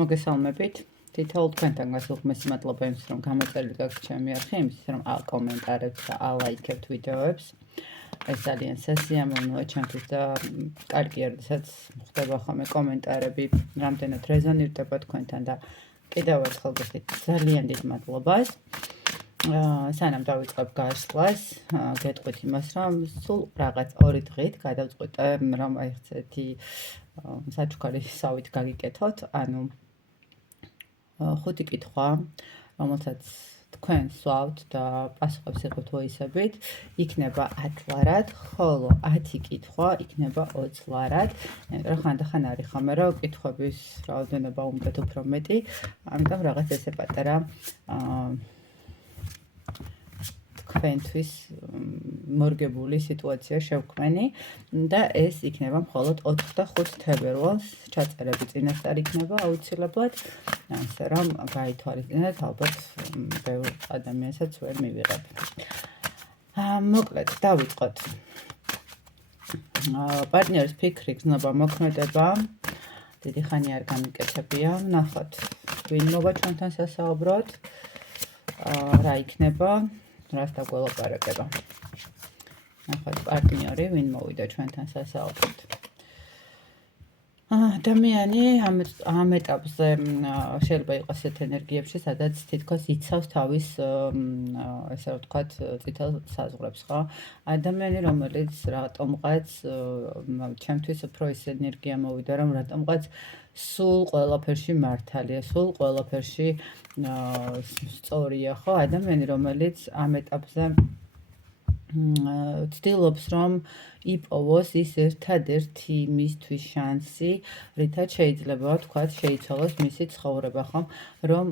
მოგესალმებით. თითოეულ თქვენთან გასულხმესი მადლობა იმისთვის, რომ გამოწერილ გაქვთ ჩემი არხი, იმისთვის, რომ აკომენტარებთ და ალაიქებთ ვიდეოებს. ეს ძალიან სასიამოვნოა ჩემთვის და კარგია, როდესაც ხდება ხოლმე კომენტარები, რამდენად რეზონირდება თქვენთან და კიდევ ერთხელ გიხდით ძალიან დიდ მადლობას. სანამ დავიწყებ გაშლას, გეტყვით იმას, რომ სულ რაღაც 2 დღით გადავწყვიტე, რომ ერთი საჩუქარი სავით გაგიკეთოთ, ანუ 5 კითხვა, რომელსაც თქვენ სვავთ და პასუხებს იღებთ ვოისებით, იქნება 10 ლარად, ხოლო 10 კითხვა იქნება 20 ლარად. იმიტომ რომ ხანდახან არის ხოლმე, რომ კითხვების რაოდენობა უნდათ უფრო მეტი, ამიტომ რაღაც ესე პატარა თქვენთვის მორგებული სიტუაცია შევქმენი და ეს იქნება მხოლოდ 4 და 5 თებერვალს. ჩაწერები წინასწარ იქნება აუცილებლად, ასე რომ გაითვალისწინეთ, ალბათ ბევრ ადამიანსაც ვერ მივიღებ. მოკლედ, დავიწყოთ. პარტნიორის ფიქრი, გზნობა, მოქმედება დიდი ხანი არ გამიკეთებია. ნახოთ, ვინ მოვა ჩვენთან სასაუბროდ, რა იქნება, რას დაგველაპარაკება. ნახოთ, პარტნიორი, ვინ მოვიდა ჩვენთან სასაუბროდ. ადამიანი ამ ეტაპზე შეიძლება იყოს ესეთ ენერგიებში, სადაც თითქოს იცავს თავის, ესე ვთქვათ, წითელ საზღვრებს, ხო? ადამიანი, რომელიც რატომღაც ჩემთვის უფრო ის ენერგია მოვიდა, რომ რატომღაც სულ ყველაფერში მართალია, სულ ყველაფერში სწორია, ხო? ადამიანი, რომელიც ამ ეტაპზე ცდილობს, რომ იპოვოს ის ერთადერთი მისთვის შანსი, რითაც შეიძლება ვთქვათ, შეიცვალოს მისი ცხოვრება, ხომ? რომ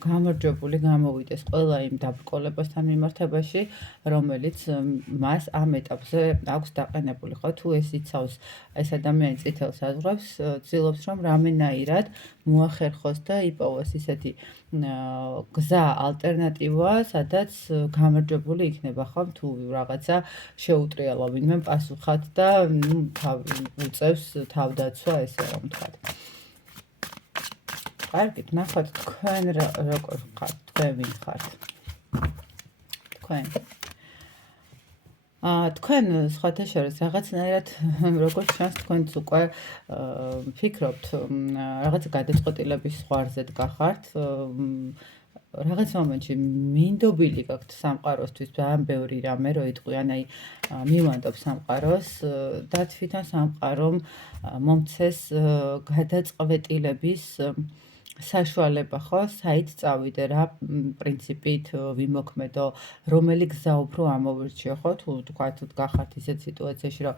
გამარჯვებული გამოვიდეს ყველა იმ დაბრკოლებასთან მიმართებაში, რომელიც მას ამ ეტაპზე აქვს დაყენებული, ხო? თუ ეს იცავს ეს ადამიანი წითელ საზღვრებს, ცდილობს, რომ რამენაირად მოახერხოს და იპოვოს ისეთი გზა, ალტერნატივა, სადაც გამარჯვებული იქნება, ხომ? თუ რაღაცა შეუტრიალა ვინმე პასუხად და უწევს თავდაცვა, ესე რომ ვთქვათ. კარგით, ნახოთ თქვენ როგორ ხართ, თქვენ ვინ ხართ? თქვენ. თქვენ სხვათა შორის რაღაცნაირად როგორც ჩანს თქვენც უკვე ფიქრობთ რაღაც გადაწყვეტილების ზღვარზე დგახართ, რაღაც მომენტში მინდობილი გაქვთ სამყაროსთვის ძალიან ბევრი რამე რო იტყვიან, აი მივანდობ სამყაროს და თვითონ სამყარომ მომცეს გადაწყვეტილების საშუალება, ხო? საით წავიდე, რა პრინციპით ვიმოქმედო, რომელი გზა უფრო ამოვირჩიო, ხო? თუ თქვათ გახართ ისეთ სიტუაციაში, რომ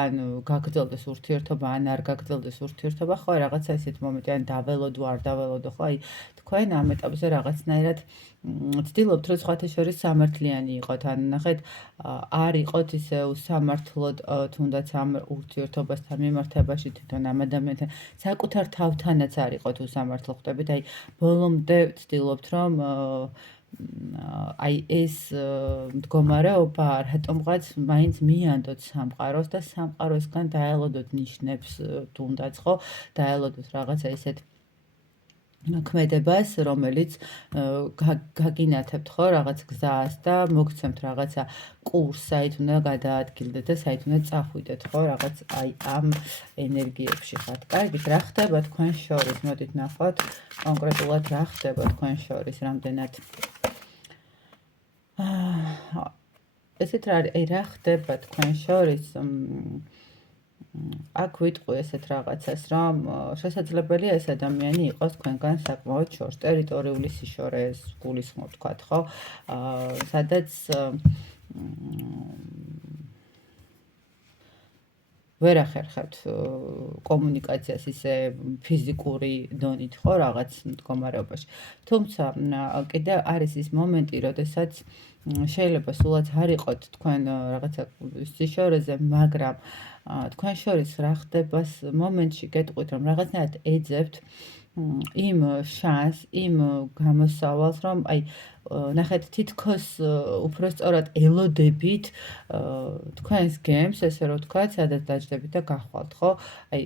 ან გაგრძელდეს ურთიერთობა, ან არ გაგრძელდეს ურთიერთობა, ხო, რაღაცა ისეთ მომენტი, ან დაველოდო, არ დაველოდო, ხო? აი თქვენ ამ ეტაპზე რაღაცნაირად ცდილობთ, რომ სხვათა შორის სამართლიანი იყოთ, ან ნახეთ, არ იყოთ ისე უსამართლოდ, თუნდაც ამ ურთიერთობასთან მიმართებაში თვითონ ამ ადამიანთან, საკუთარ თავთანაც არ იყოთ უსამართლო ხდებით, აი ბოლომდე ცდილობთ, რომ აი ეს მდგომარეობა რატომღაც მაინც მიანდოთ სამყაროს და სამყაროსგან დაელოდოთ ნიშნებს თუნდაც, ხო? დაელოდოთ რაღაცა ისეთ ქმედებას, რომელიც გაგინათებთ, ხო, რაღაც გზას და მოგცემთ რაღაცა კურსს, საით უნდა გადაადგილდეთ და საით უნდა წახვიდეთ, ხო, რაღაც აი ამ ენერგიებში ხართ. კარგით, რა ხდება თქვენ შორის? მოდით ნახოთ, კონკრეტულად რა ხდება თქვენ შორის, რამდენად ესეთ რა არის, აი რა ხდება თქვენ შორის? აქ ვიტყვი ესეთ რაღაცას, რომ შესაძლებელია ეს ადამიანი იყოს თქვენგან საკმაოდ შორს, ტერიტორიული სიშორეს გულისხმობ, თქვათ, ხო? სადაც ვერ ახერხებთ კომუნიკაციას ისე ფიზიკური დონით, ხო, რაღაც მდგომარეობაში. თუმცა კიდევ არის ის მომენტი, როდესაც შეიძლება სულაც არ იყოთ თქვენ რაღაცა სიშორეზე, მაგრამ თქვენ შორის რა ხდება მომენტში გეტყვით, რომ რაღაცნაირად ეძებთ იმ შანსს, იმ გამოსავალს, რომ აი ნახეთ, თითქოს უფრო სწორად ელოდებით თქვენს გემს, ესე რომ ვთქვათ, სადაც დაჯდებით და გახვალთ, ხო? აი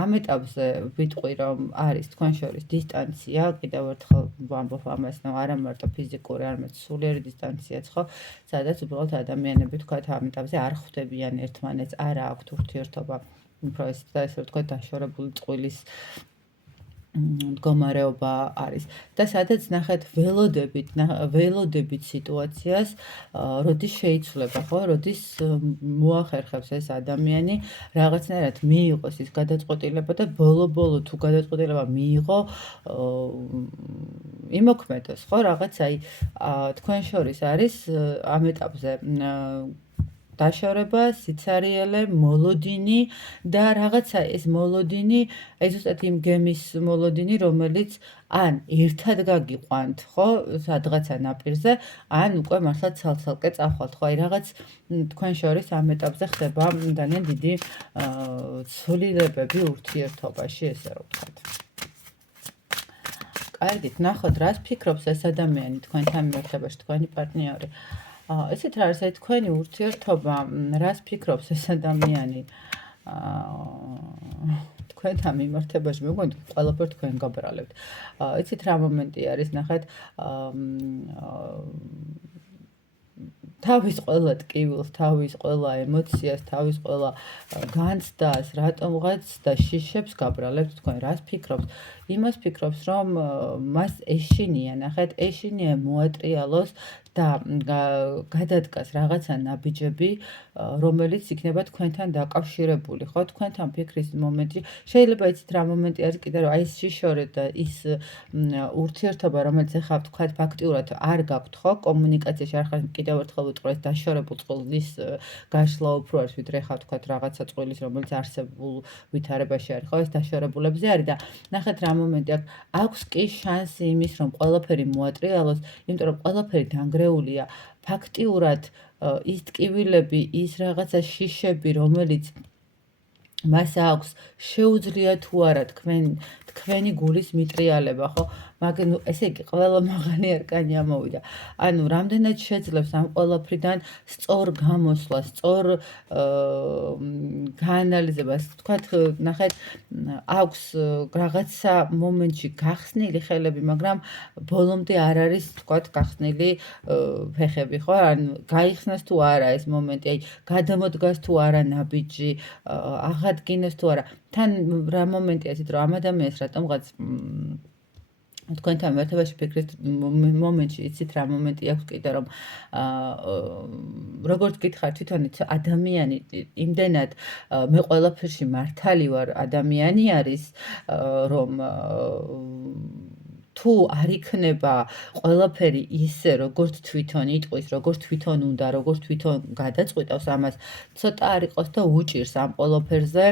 ამ ეტაპზე ვიტყვი, რომ არის თქვენ შორის დისტანცია, კიდევ ერთხელ ვამბობ ამას, რომ არა მარტო ფიზიკური, არამედ სულიერი დისტანციაც ხო, სადაც უბრალოდ ადამიანები თქვათ ამ ეტაპზე არ ხვდებიან ერთმანეთს, არ აქვთ ურთიერთობა, უფრო ესე ვთქვათ, დაშორებული წყვილის მდგომარეობა არის და სადაც ნახეთ ველოდებით სიტუაციას, როდის შეიცვლება, ხო, როდის მოახერხებს ეს ადამიანი რაღაცნაირად მიიღოს ის გადაწყვეტილება და ბოლო-ბოლო თუ გადაწყვეტილება მიიღო, იმოქმედოს, ხო, რაღაც აი თქვენ შორის არის ამ ეტაპზე დაშორება, სიცარიელე, მოლოდინი და რაღაცა ეს მოლოდინი, აი ზუსტად იმ გემის მოლოდინი, რომელიც ან ერთად გაგიყვანთ, ხო, სადღაცა ნაპირზე, ან უკვე მართლა ცალ-ცალკე წახვალთ, ხო, აი რაღაც თქვენ შორის ამ ეტაპზე ხდება ძალიან დიდი ცვლილებები ურთიერთობაში, ესე რომ ვთქვათ. კარგით, ნახოთ, რას ფიქრობს ეს ადამიანი თქვენთან მიმართებაში, თქვენი პარტნიორი. ესეთ რა არის, აი თქვენი ურთიერთობა, რას ფიქრობს ეს ადამიანი თქვენთან მიმართებაში, მე მგონი ყველაფერს თქვენ გაბრალებთ. იცით რა მომენტი არის, ნახეთ, თავის ყველა ტკივილს, თავის ყველა ემოციას, თავის ყველა განცდას, რატომღაც და შიშებს გაბრალებთ თქვენ, რას ფიქრობს? იმას ფიქრობს, რომ მას ეშინია, ნახეთ, ეშინია მოატრიალოს და გადადგას რაღაცა ნაბიჯები, რომელიც იქნება თქვენთან დაკავშირებული, ხო? თქვენთან ფიქრის მომენტში შეიძლება იცით რა მომენტი არის კიდე რომ აი ეს შიშორე და ის ურთიერთობა, რომელიც ახლა თქვათ ფაქტიურად არ გაქვთ, ხო? კომუნიკაციაში არ ხარ კიდევ ერთხელ ვიტყვი, დაშორებულ წყვილის გაშლა უფრო არის, ვიდრე ახლა თქვათ რაღაცა წყვილის, რომელიც არსებულ ვითარებაში არის, ხო? ეს დაშორებულებზე არის და ნახეთ რა მომენტი აქვს კი შანსი იმის, რომ ყველაფერი მოატრიალოს, იმიტომ რომ ყველაფერი დანგრეულია. ფაქტიურად ის ტკივილები, ის რაღაცა შიშები, რომელიც მას აქვს, შეუძლია თუ არა თქვენი გულის მიტრიალება, ხო? მაგრამ ესე იგი ყველა მაღალი არკანი ამოვიდა. ანუ რამდენად შეძლებს ამ ყველაფრიდან სწორ გამოსვლას, სწორ გაანალიზებას, თქვათ, ნახეთ, აქვს რაღაცა მომენტში გახსნილი ხელები, მაგრამ ბოლომდე არ არის, თქვათ, გახსნილი ფეხები, ხო? ანუ გაიხსნას თუ არა ეს მომენტი, აი გადამოდგას თუ არა ნაბიჯი, აღადგინეს თუ არა. თან რა მომენტია ისეთ, რომ ამ ადამიანს რატომღაც თქვენთან მიმართებაში ფიქრის მომენტში იცით რა მომენტი აქვს კიდე რომ როგორც გითხარ თვითონ ადამიანი იმდენად მე ყველაფერში მართალი ვარ ადამიანი არის რომ თუ არ იქნება ყველაფერი ისე როგორც თვითონ იტყვის, როგორც თვითონ უნდა, როგორც თვითონ გადაწყვიტავს ამას, ცოტა არ იყოს და უჭირს ამ ყველაფერზე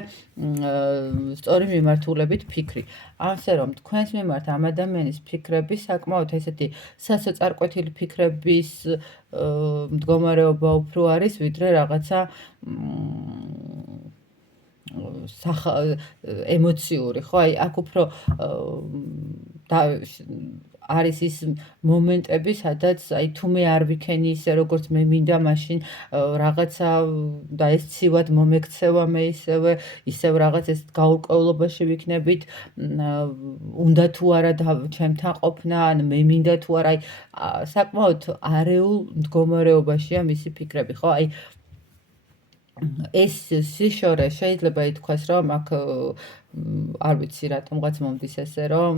სწორი მიმართულებით ფიქრი. ასე რომ თქვენს მიმართ ამ ადამიანის ფიქრები საკმაოდ ესეთი სასოწარკვეთილი ფიქრების მდგომარეობა უფრო არის, ვიდრე რაღაცა ემოციური, ხო? აი აქ უფრო არის ის მომენტები, სადაც აი თუ მე არ ვიქენი ისე როგორც მე მინდა, მაშინ რაღაცა და ეს ცივად მომექცევა მე ისევ რაღაც ეს გაურკვევლობაში ვიქნებით, უნდა თუ არა ჩემთან ყოფნა, ან მე მინდა თუ არა, აი საკმაოდ არეულ მდგომარეობაშია მისი ფიქრები, ხო? აი ეს სიშორე შეიძლება ითქვას, რომ აქ არ ვიცი რატომღაც მომდის ესე, რომ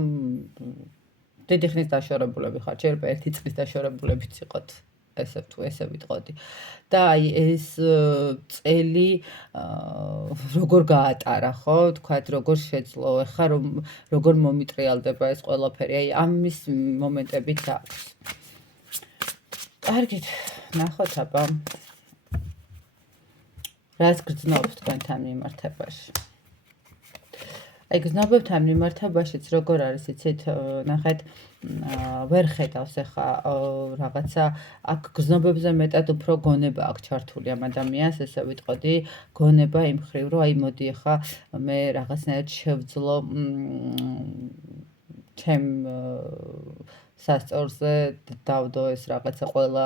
დიდი ხნის დაშორებულები ხართ, შეიძლება 1 წლის დაშორებულებიც იყოთ, ესე ვიტყოდი. და აი ეს წელი როგორ გაატარა, ხო? თქვათ, როგორ შეძლო, ეხლა როგორ მომიტრიალდება ეს ყველაფერი, აი ამის მომენტებიც აქვს. კარგით, ნახოთ აბა. რას გრძნობს თქვენთან მიმართებაში? აი გრძნობებთან მიმართებაშიც როგორ არის, იცით, ნახეთ, ვერ ხედავს ახლა რაღაცა აქ გრძნობებზე მეტად უფრო გონება აქვს ჩართული ამ ადამიანს, ესე ვიტყოდი, გონება იმ ხრივ, რომ აი მოდი ახლა მე რაღაცნაირად შევძლო ჩემ სასწორზე დავდო ეს რაღაცა ყველა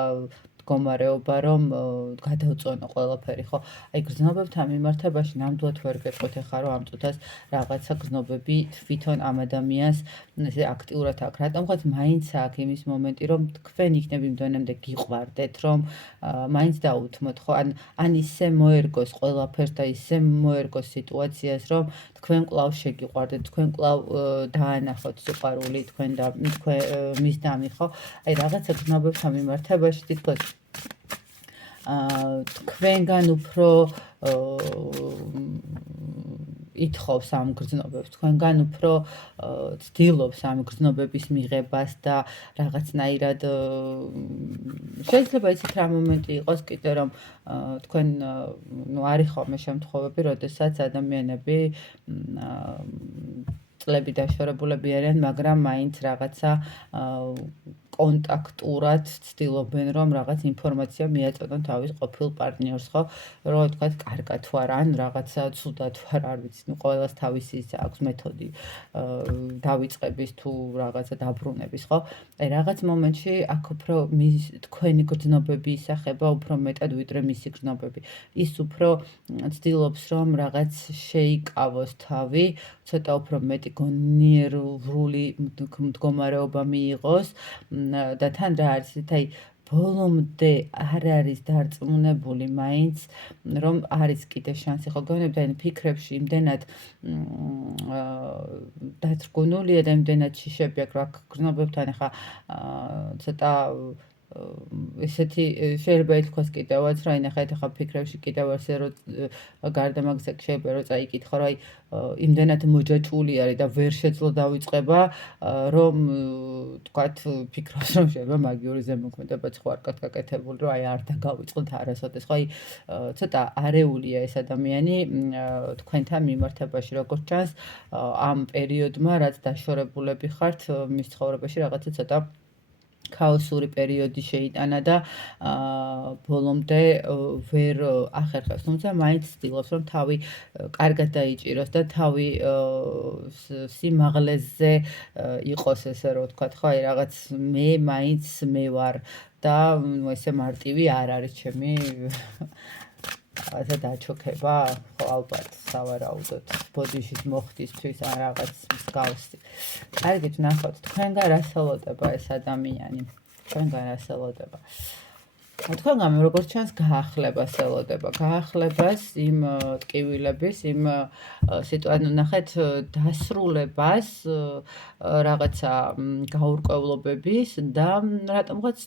მდგომარეობა, რომ გადავწონო ყველაფერი, ხო? აი გრძნობებთან მიმართებაში ნამდვილად ვერ გეტყვით ახლა, რომ ამ წუთას რაღაცა გრძნობები თვითონ ამ ადამიანს ესე აქტიურად აქვს. რატომღაც მაინც აქვს იმის მომენტი, რომ თქვენ იქნებ იმ დონემდე გიყვარდეთ, რომ მაინც დაუთმოთ, ხო? ან ისე მოერგოს ყველაფერს და ისე მოერგოს სიტუაციას, რომ თქვენ კვლავ შეგიყვარდეთ, თქვენ კვლავ დაანახოთ სიყვარული თქვენ და მის დამი, ხო? აი რაღაცა გრძნობებთან მიმართებაში თითქოს თქვენგან უფრო ითხოვს ამ გრძნობებს, თქვენგან უფრო ცდილობს ამ გრძნობების მიღებას და რაღაცნაირად შეიძლება ისეთ რა მომენტი იყოს კიდე, რომ თქვენ არის ხოლმე შემთხვევები, როდესაც ადამიანები წლები დაშორებულები არიან, მაგრამ მაინც რაღაცა კონტაქტურად ცდილობენ, რომ რაღაც ინფორმაცია მიაწოდონ თავის ყოფილ პარტნიორს, ხო? რომ ვთქვათ, კარგად თუ არა, ან რაღაცა ცუდად თუ არა, არ ვიცი, ყველას თავისი აქვს მეთოდი დავიწყების თუ რაღაცა დაბრუნების, ხო? აი რაღაც მომენტში აქ უფრო თქვენი გრძნობები ისახება უფრო მეტად ვიდრე მისი გრძნობები. ის უფრო ცდილობს, რომ რაღაც შეიკავოს თავი, ცოტა უფრო მეტი გონიერული მდგომარეობა მიიღოს და თან რა არის ისეთ, აი ბოლომდე არ არის დარწმუნებული მაინც, რომ არის კიდე შანსი, ხო გეუბნები, და ფიქრებში იმდენად დაწრგუნულია და იმდენად შიშები აქვს, რა გრძნობებთან ახლა ცოტა ესეთი შეიძლება ითქვას კიდევაც, რა ინახეთ ახლა ფიქრებში კიდევ ასე რომ გარდა მაგისა შეიძლება რომ წაიკითხო, რომ აი იმდენად მოჯაჭვული არის და ვერ შეძლო დავიწყება, რომ თქვათ ფიქრობს, რომ შეიძლება მაგიური ზემოქმედებაც ხო არ გაქვს გაკეთებული, რომ აი არ დაგავიწყოთ არასოდეს, ხო აი ცოტა არეულია ეს ადამიანი თქვენთან მიმართებაში, როგორც ჩანს ამ პერიოდმა, რაც დაშორებულები ხართ მის ცხოვრებაში რაღაცა ცოტა ქაოსური პერიოდი შეიტანა და ბოლომდე ვერ ახერხებს, თუმცა მაინც ცდილობს, რომ თავი კარგად დაიჭიროს და თავი სიმაღლეზე იყოს, ესე რომ ვთქვათ, ხო, აი რაღაც მე მაინც მე ვარ და ესე მარტივი არ არის ჩემი რაღაცა დაჩოქება, ხო ალბათ სავარაუდოდ ბოდიშის მოხდისთვის ან რაღაც მსგავსი. კარგით, ნახოთ, თქვენგან რა სელოდება ეს ადამიანი? თქვენგან რა სელოდება? თქვენგან როგორც ჩანს გაახლებას ელოდება, გაახლებას იმ ტკივილების, იმ სიტუაციას, ნახეთ, დასრულებას, რაღაცა გაურკვევლობების და რატომღაც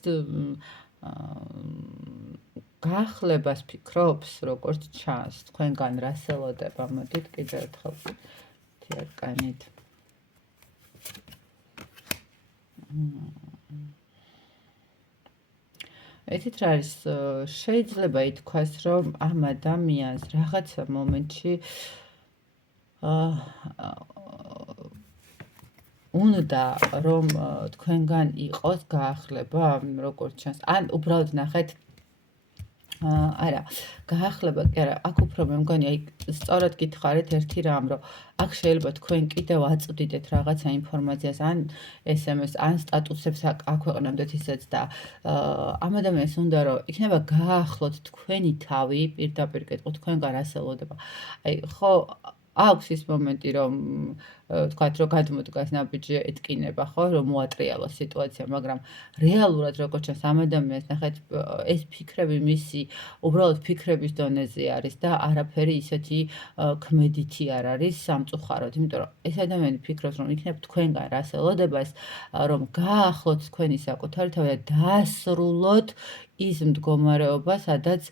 გაახლებას ფიქრობს, როგორც ჩანს, თქვენგან რა სელოდება, მოდით კიდევ ერთხელ თიარკანით. ეთით რა არის, შეიძლება ითქვას, რომ ამ ადამიანს რაღაცა მომენტში უნდა რომ თქვენგან იყოს გაახლება, როგორც ჩანს, ან უბრალოდ ნახეთ არა, გაახლება კი არა, აქ უფრო მე მგონი, აი სწორად გითხარით ერთი რამ, რომ აქ შეიძლება თქვენ კიდევ აწვდიდეთ რაღაცა ინფორმაციას, ან SMS, ან სტატუსებს აქვეყნებდეთ ისეც და ამ ადამიანს უნდა რომ იქნება გაახლოთ თქვენი თავი, პირდაპირ გეტყვით, თქვენგან რა სელოდება. აი ხო აქვს ის მომენტი, რომ ვთქვათ, რომ გადმოდგას ნაბიჯი ეტკინება, ხო, რომ მოატრიალოს სიტუაცია, მაგრამ რეალურად როგორც ჩანს ამ ადამიანს ნახეთ, ეს ფიქრები მისი უბრალოდ ფიქრების დონეზე არის და არაფერი ისეთი ქმედითი არ არის სამწუხაროდ, იმიტომ რომ ეს ადამიანი ფიქრობს, რომ იქნებ თქვენგან რას ელოდებას, რომ გაახლოთ თქვენი საკუთარი თავი და დაასრულოთ ის მდგომარეობა, სადაც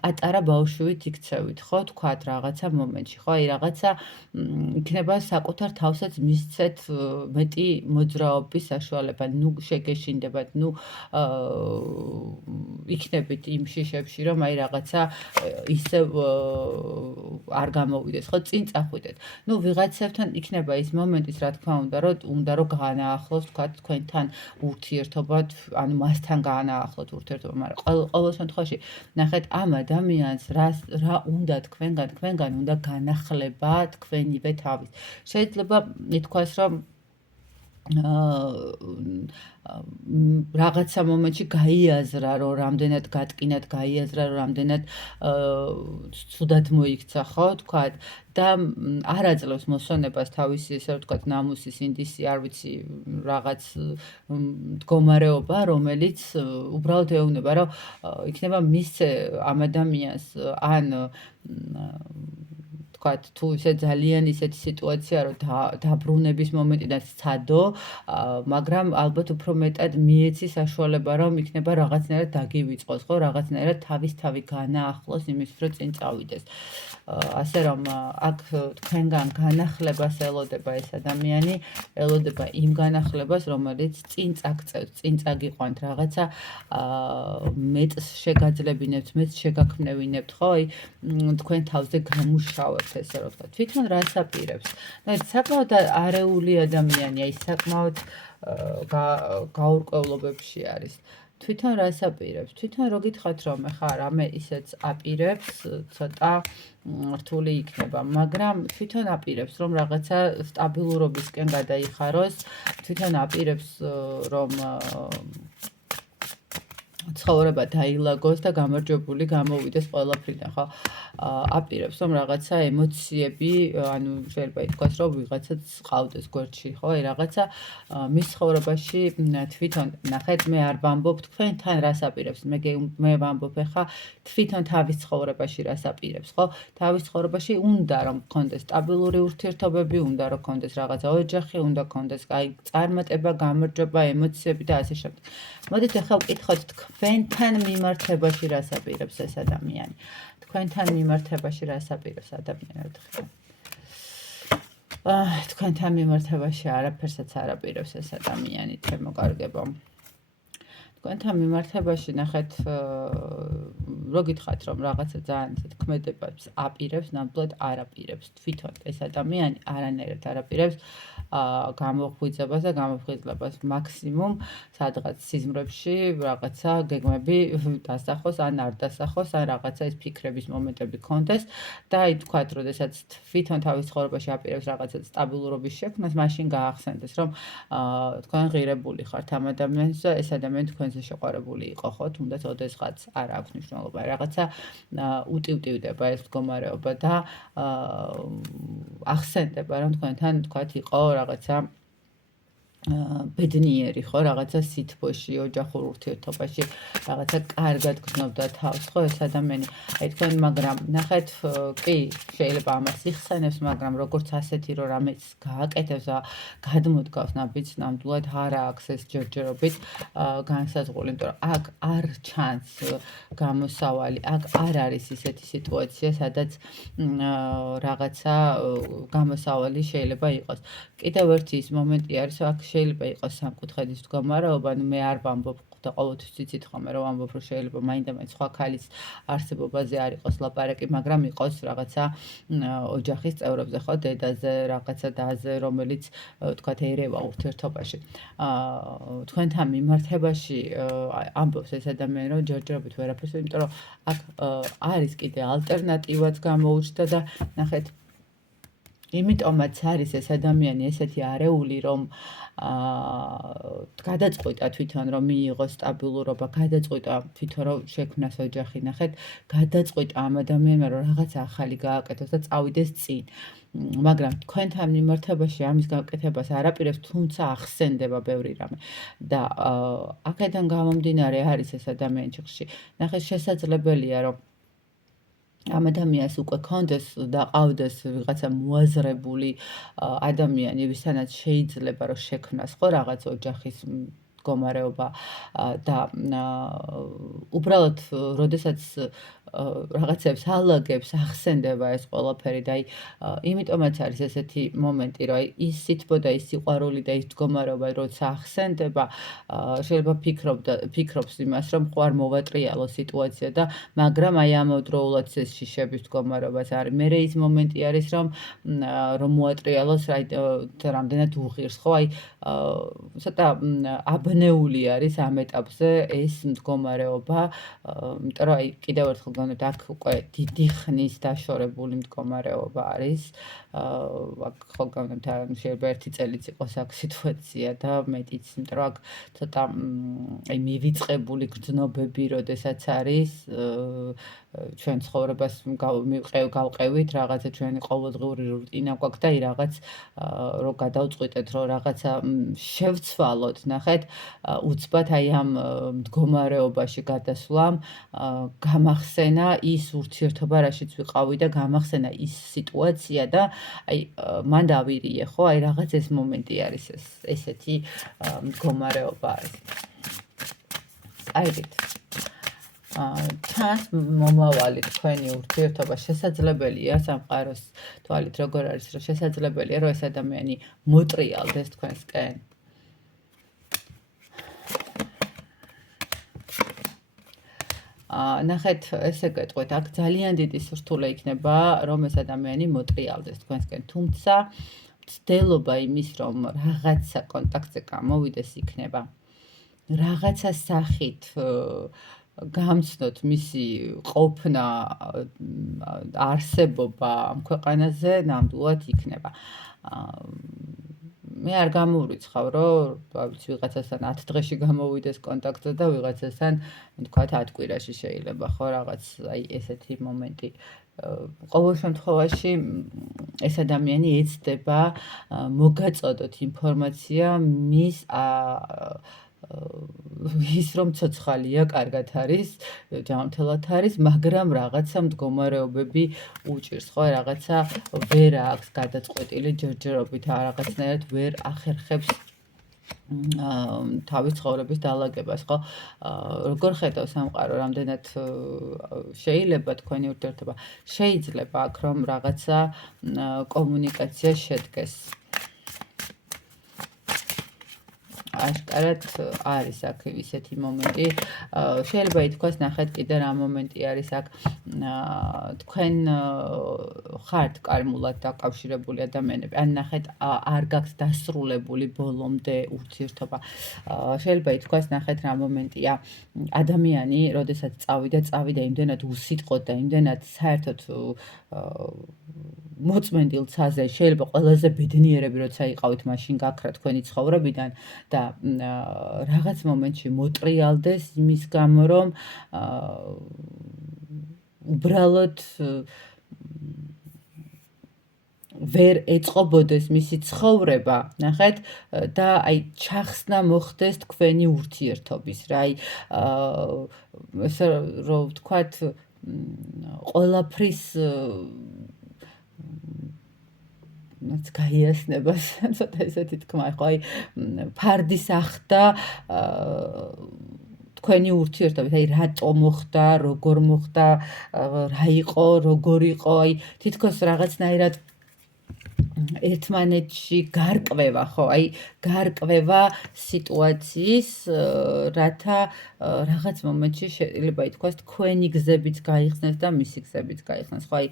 პატარა ბავშვით იქცევით, ხო, თქვათ რაღაცა მომენტში, ხო, აი რაღაცა იქნება საკუთარ თავსაც მისცეთ მეტი მოძრაობის საშუალება, ნუ შეგეშინდებათ, ნუ იქნებით იმ შიშებში, რომ აი რაღაცა ისევ არ გამოვიდეს, ხო, წინ წახვიდეთ. ნუ ვიღაცებთან იქნება ის მომენტის, რა თქმა უნდა, რომ გაანაახლოს, თქვათ, თქვენთან ურთიერთობა, ანუ მასთან გაანაახლოთ ურთიერთობა, მაგრამ ყოველ შემთხვევაში ნახეთ ამ ადამიანს რა უნდა თქვენგან უნდა განახლება თქვენივე თავის. შეიძლება ითქვას, რომ რაღაცა მომენტში გაიაზრა, რომ რამდენად გატკინათ, გაიაზრა, რომ რამდენად ცუდად მოიქცა, ხო, თქვათ და არ აძლევს მოსვენებას თავისი, ესე რომ ვთქვათ, ნამუსის, ინდისი, არ ვიცი, რაღაც მდგომარეობა, რომელიც უბრალოდ ეუბნება, რომ იქნება მისცე ამ ადამიანს ან თქვათ, თუ ისე ძალიან ისეთი სიტუაცია, რომ დაბრუნების მომენტიდან სცადო, მაგრამ ალბათ უფრო მეტად მიეცი საშუალება, რომ იქნება რაღაცნაირად დაგივიწყოს, ხო, რაღაცნაირად თავი განაახლოს იმისთვის, რომ წინ წავიდეს. ასე რომ აქ თქვენგან განახლებას ელოდება ეს ადამიანი, ელოდება იმ განახლებას, რომელიც წინ წაგწევთ, წინ წაგიყვანთ რაღაცა მეტს შეგაძლებინებთ, მეტს შეგაქმნევინებთ, ხო? აი თქვენ თავზე გამუშავებთ, ესე რომ ვთქვათ. თვითონ რას აპირებს? ნუ საკმაოდ არეული ადამიანი, აი საკმაოდ გაურკვევლობებში არის. თვითონ რას აპირებს? თვითონ რო გითხრათ, რომ ეხლა რამე ისეც აპირებს, ცოტა რთული იქნება, მაგრამ თვითონ აპირებს, რომ რაღაცა სტაბილურობისკენ გადაიხაროს, თვითონ აპირებს, რომ ცხოვრება დაილაგოს და გამარჯვებული გამოვიდეს ყველაფრიდან, ხო? აპირებს, რომ რაღაცა ემოციები, ანუ შეიძლება ითქვას, რომ ვიღაცაც ყავდეს გვერდში, ხო? აი რაღაცა მის ცხოვრებაში თვითონ ნახეთ, მე არ ვამბობ თქვენთან რას აპირებს, მე ვამბობ ეხლა თვითონ თავის ცხოვრებაში რას აპირებს, ხო? თავის ცხოვრებაში უნდა რომ გქონდეს სტაბილური ურთიერთობები, უნდა რომ გქონდეს რაღაცა ოჯახი, უნდა გქონდეს აი წარმატება, გამარჯვება, ემოციები და ასე შემდეგ. მოდით ეხლა ვკითხოთ თქვენთან მიმართებაში რას აპირებს ეს ადამიანი. თქვენთან მიმართებაში რას აპირებს ადამიანად ხარ? თქვენთან მიმართებაში არაფერსაც არ აპირებს ეს ადამიანი, თემო კარგებო. თქვენთან მიმართებაში ნახეთ, რო გითხრათ, რომ რაღაცა ძალიან ისეთ ქმედებას აპირებს, ნამდვილად არ აპირებს. თვითონ ეს ადამიანი არანაირად არ აპირებს გამოღვიძებას და გამოფხიზლებას. მაქსიმუმ სადღაც სიზმრებში რაღაცა გეგმები დასახოს, ან არ დასახოს, ან რაღაცა ეს ფიქრების მომენტები კონდეს და აი თქვათ, როდესაც თვითონ თავის ცხოვრებაში აპირებს რაღაცა სტაბილურობის შექმნას, მაშინ გაახსენდეს, რომ თქვენ ღირებული ხართ ამ ადამიანს და ეს ადამიანი თქვენზე შეყვარებული იყო, ხო? თუნდაც ოდესღაც არ აქვს მნიშვნელობა. რაღაცა უტივტივდება ეს მდგომარეობა და ახსენდება, რომ თქვენთან თქვათ იყო რაღაცა ბედნიერი, ხო, რაღაცა სითბოში, ოჯახურ ურთიერთობაში, რაღაცა კარგად გრძნობდა თავს, ხო, ეს ადამიანი. აი თქვენ, მაგრამ ნახეთ, კი, შეიძლება ამას იხსენებს, მაგრამ როგორც ასეთი, რომ რამეც გააკეთებს და გადმოდგავს ნამდვილად არ აქვს ეს ჯერჯერობით განსაზღვრული, იმიტომ რომ აქ არ ჩანს გამოსავალი, აქ არ არის ისეთი სიტუაცია, სადაც რაღაცა გამოსავალი შეიძლება იყოს. კიდევ ერთი ის მომენტი არის, აქ შეიძლება იყოს სამკუთხედის მდგომარეობა, ანუ მე არ ვამბობ და ყოველთვის ვიცით ხოლმე, რომ ვამბობ, რომ შეიძლება მაინდა-მაინც სხვა ქალის არსებობაზე არ იყოს ლაპარაკი, მაგრამ იყოს რაღაცა ოჯახის წევრებზე, ხო, დედაზე, რაღაცა დაზე, რომელიც თქვათ ერევა ურთიერთობაში. თქვენთან მიმართებაში ამბობს ეს ადამიანი, რომ ჯერჯერობით ვერაფერს, იმიტომ რომ აქ არის კიდე ალტერნატივაც გამოუჩნდა და ნახეთ, იმიტომაც არის ეს ადამიანი ესეთი არეული, რომ გადაწყვიტა თვითონ, რომ მიიღოს სტაბილურობა, გადაწყვიტა თვითონ, რომ შექმნას ოჯახი, ნახეთ, გადაწყვიტა ამ ადამიანმა, რომ რაღაცა ახალი გააკეთოს და წავიდეს წინ. მაგრამ თქვენთან მიმართებაში ამის გაკეთებას არ აპირებს, თუმცა ახსენდება ბევრი რამე. და აქედან გამომდინარე არის ეს ადამიანი ჭიხში. ნახეთ, შესაძლებელია, რომ ამ ადამიანს უკვე კონდეს და ყავდეს ვიღაცა მოაზრებული ადამიანი, ვისთანაც შეიძლება რომ შექმნას, ხო, რაღაც ოჯახის მდგომარეობა და უბრალოდ როდესაც რაღაცებს ალაგებს, ახსენდება ეს ყველაფერი და აი იმიტომაც არის ესეთი მომენტი, რომ აი ის სითბო და ის სიყვარული და ის მდგომარეობა, როცა ახსენდება, შეიძლება ფიქრობს იმას, რომ ხო არ მოვატრიალო სიტუაცია და მაგრამ აი ამავდროულად ეს შიშების მდგომარეობაც არის. მერე ის მომენტი არის, რომ მოატრიალოს რამდენად უღირს, ხო? აი ცოტა მიბნეული არის ამ ეტაპზე ეს მდგომარეობა, იმიტომ რომ კიდევ ერთხელ გქონდეთ აქ უკვე დიდი ხნის დაშორებული მდგომარეობა არის. აქ ხო გქონდეთ შეიძლება 1 წელიც იყოს აქ სიტუაცია და მეტიც, იმიტომ რომ აქ ცოტა აი მივიწყებული გრძნობები, როდესაც არის ჩვენ ცხოვრებას გავყევით, რაღაცა ჩვენი ყოველდღიური რუტინა გვაქვს და რაღაც რო გადავწყვიტეთ, რომ რაღაცა შევცვალოთ, ნახეთ, უცბად აი ამ მდგომარეობაში გადასვლამ გამახსენა ის ურთიერთობა, რაშიც ვიყავი და გამახსენა ის სიტუაცია და აი მან დავირიე, ხო, აი რაღაც ეს მომენტი არის, ესეთი მდგომარეობა არის. აიგეთ. ჩანს მომავალი თქვენი ურთიერთობა შესაძლებელია სამყაროს თვალით როგორ არის, რომ შესაძლებელია, რომ ეს ადამიანი მოტრიალდეს თქვენსკენ. ნახეთ, ესე გეტყვით, აქ ძალიან დიდი სურთულე იქნება, რომ ეს ადამიანი მოტრიალდეს თქვენსკენ, თუმცა მცდელობა იმის, რომ რაღაცა კონტაქტზე გამოვიდეს იქნება. რაღაცა სახით გამცნოთ მისი ყოფნა, არსებობა ამ ქვეყანაზე ნამდვილად იქნება. მე არ გამოვრიცხავ, რომ ვიღაცასთან 10 დღეში გამოვიდეს კონტაქტზე და ვიღაცასთან, თქვათ, 10 კვირაში შეიძლება, ხო, რაღაც აი ესეთი მომენტი. ყოველ შემთხვევაში ეს ადამიანი ეცდება მოგაწოდოთ ინფორმაცია მის ის რომ ცოცხალია, კარგად არის, ჯანმრთელად არის, მაგრამ რაღაცა მდგომარეობები უჭირს, ხო, რაღაცა ვერ აქვს გადაწყვეტილი ჯერჯერობით, რაღაცნაირად ვერ ახერხებს თავის ცხოვრების დაალაგებას, ხო? როგორ ხედავს სამყარო, რამდენად შეიძლება თქვენი ურთიერთობა? შეიძლება აქ რომ რაღაცა კომუნიკაცია შედგეს. აშკარად არის აქ ისეთი მომენტი. შეიძლება ითქვას, ნახეთ, კიდე რა მომენტი არის აქ. თქვენ ხართ კარმულად დაკავშირებული ადამიანები. ან ნახეთ, არ გაქვთ დასრულებული ბოლომდე ურთიერთობა. შეიძლება ითქვას, ნახეთ, რა მომენტია. ადამიანი, როდესაც წავიდა იმდენად უსიტყვოდ და იმდენად საერთოდ მოწმენდილ ცაზე, შეიძლება ყველაზე ბედნიერები როცა იყავით, მაშინ გაქრა თქვენი ცხოვრებიდან და რაღაც მომენტში მოტრიალდეს იმის გამო, რომ უბრალოდ ვერ ეწყობოდეს მისი ცხოვრება, ნახეთ, და აი ჩახსნა მოხდეს თქვენი ურთიერთობის, რა, აი ესე რომ ვთქვათ, ყველაფრის გაიასნებას, ცოტა ესეთი თქმა, ხო, აი ფარდის ახდა თქვენი ურთიერთობით, აი რატო მოხდა, როგორ მოხდა, რა იყო, როგორ იყო, აი თითქოს რაღაცნაირად ერთმანეთში გარკვევა, ხო, აი გარკვევა სიტუაციის, რათა რაღაც მომენტში შეიძლება ითქვას თქვენი გზებიც გაიხსნეს და მისი გზებიც გაიხსნეს, ხო, აი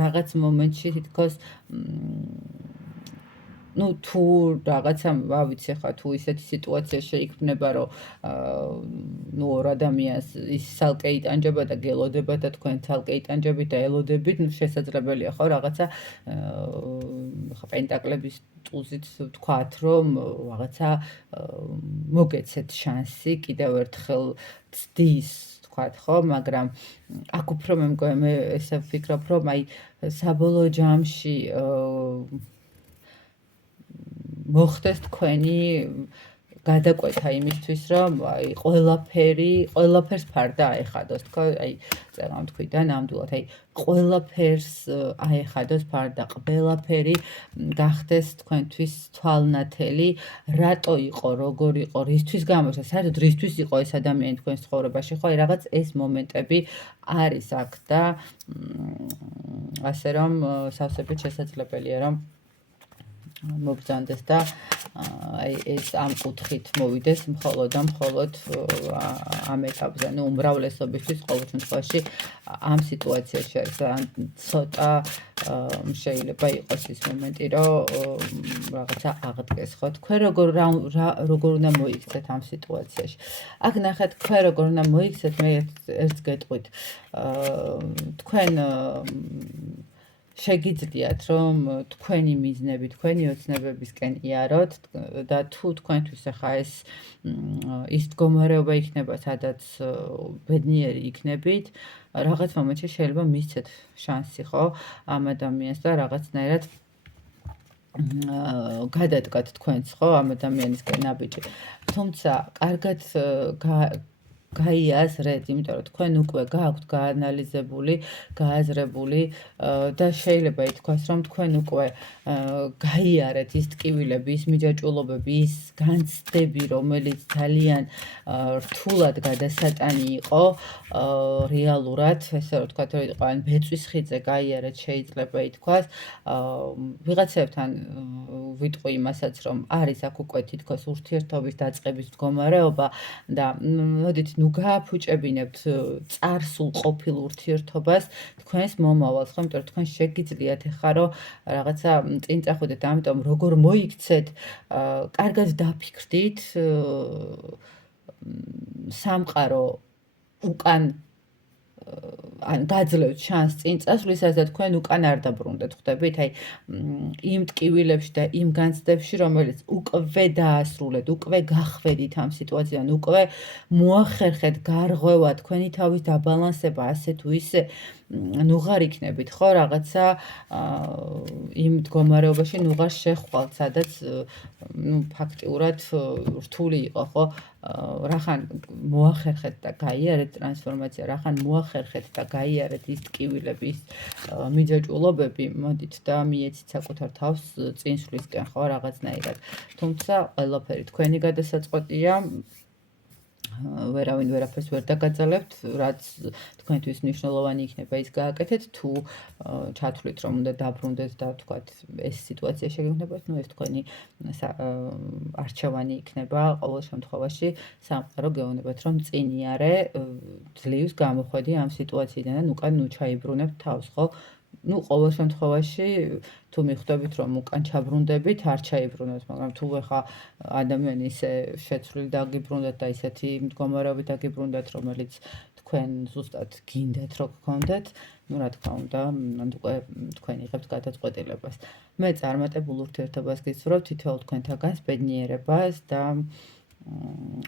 რაღაც მომენტში თითქოს ну თუ რაღაცა ვიცი ხა თუ ისეთი სიტუაცია შეიქმნება რომ ну ორ ადამიანს ის ცალკე იტანჯება და გელოდება და თქვენ ცალკე იტანჯებით და ელოდებით ну შესაძლებელია ხო რაღაცა ხა პენტაკლების ტუზით ვთქვათ რომ რაღაცა მოგეცეთ შანსი კიდევ ერთხელ ცდის ვთქვათ ხო მაგრამ აქ უფრო მე ესე ვფიქრობ რომ აი საბოლოო ჯამში მოხდეს თქვენი გადაკვეთა იმისთვის, რომ აი ყველაფერს ფარდა აეხადოს, თქო, აი წერამ თქვი და ნამდვილად, აი ყველაფერს აეხადოს ფარდა, ყველაფერი გახდეს თქვენთვის თვალნათელი, რატო იყო, როგორ იყო, რისთვის გამოჩნდა, საერთოდ რისთვის იყო ეს ადამიანი თქვენს ცხოვრებაში, ხო, აი რაღაც ეს მომენტები არის აქ და ასე რომ სავსებით შესაძლებელია, რომ მოგზანდეს და აი ეს ამ კუთხით მოვიდეს მხოლოდ და მხოლოდ ამ ეტაპზე, ну უმრავლესობისთვის ყოველ შემთხვევაში ამ სიტუაციაში არის ცოტა შეიძლება იყოს ის მომენტი, რომ რაღაცა აღდგეს, ხო? თქვენ როგორ უნდა მოიქცეთ ამ სიტუაციაში? აქ ნახეთ, თქვენ როგორ უნდა მოიქცეთ, მე ერთს გეტყვით. თქვენ შეგიძლიათ რომ თქვენი მიზნები, თქვენი ოცნებებისკენ იაროთ და თუ თქვენთვის ახლა ეს ის მდგომარეობა იქნება, სადაც ბედნიერი იქნებით, რაღაც მომენტში შეიძლება მისცეთ შანსი, ხო, ამ ადამიანს და რაღაცნაირად გადადგათ თქვენც, ხო, ამ ადამიანისკენ ნაბიჯი. თუმცა, კარგად გაიაზრეთ, იმიტომ რომ თქვენ უკვე გააქვთ გაანალიზებული, გააზრებული და შეიძლება ითქვას, რომ თქვენ უკვე გაიარეთ ის ტკივილები, ის მიჯაჭვულობები, ის განცდები, რომელიც ძალიან რთულად გადასატანი იყო რეალურად, ესე რომ ვთქვათ, რომ იყო ან ბეწვის ხიდზე გაიარეთ, შეიძლება ითქვას. ვიღაცებთან ვიტყვი იმასაც, რომ არის აქ უკვე თითქოს ურთიერთობის დაწყების მდგომარეობა და მოდით ნუ გააფუჭებინებთ წარსულ ყოფილ ურთიერთობას თქვენს მომავალს, ხო, იმიტომ რომ თქვენ შეგიძლიათ ახლა რომ რაღაცა წინ წახვიდეთ, ამიტომ როგორ მოიქცეთ, კარგად დაფიქრდით, სამყარო უკან ან გაძლევთ შანსს წინ წასვლისას და თქვენ უკან არ დაბრუნდეთ, ხვდებით? აი იმ ტკივილებში და იმ განცდებში, რომელიც უკვე დაასრულეთ, უკვე გახვედით ამ სიტუაციიდან, უკვე მოახერხეთ გარღვევა, თქვენი თავის დაბალანსება, ასე თუ ისე ნუ ღარ იქნებით, ხო, რაღაცა იმ მდგომარეობაში ნუ ღარ შეხვალთ, სადაც ნუ ფაქტიურად რთული იყო, ხო? რახან მოახერხეთ და გაიარეთ ტრანსფორმაცია, რახან მოახერხეთ და გაიარეთ ის ტკივილები, ის მიჯაჭვულობები, მოდით და მიეცით საკუთარ თავს წინსვლისკენ, ხო, რაღაცნაირად. თუმცა ყველაფერი თქვენი გადასაწყვეტია. ვერავინ ვერაფერს ვერ დაგაძალებთ, რაც თქვენთვის მნიშვნელოვანი იქნება, ის გააკეთეთ. თუ ჩათვლით, რომ უნდა დაბრუნდეთ და თქვათ, ეს სიტუაცია შეგექმნებათ, ну ეს თქვენი არჩევანი იქნება. ყოველ შემთხვევაში სამყარო გეუბნებათ, რომ წინ იარე, ძლივს გამოხვედი ამ სიტუაციიდან და უკან ნუ ჩაიბრუნებთ თავს, ხო? ну ყოველ შემთხვევაში თუ მიხვდებით რომ უკან ჩაბრუნდებით, არ ჩაიბრუნოთ, მაგრამ თუ ახლა ადამიანი ისე შეცვლილი დაგიბრუნდათ და ისეთი მდგომარეობით დაგიბრუნდათ, რომელიც თქვენ ზუსტად გინდათ რომ გქონდეთ, ну რა თქმა უნდა, უკვე თქვენ იღებთ გადაწყვეტილებას. მე წარმატებულ ურთიერთობას გისურვებ თითოეულ თქვენთაგანს, ბედნიერებას და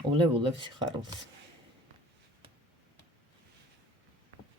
ულებულებ სიხარულს.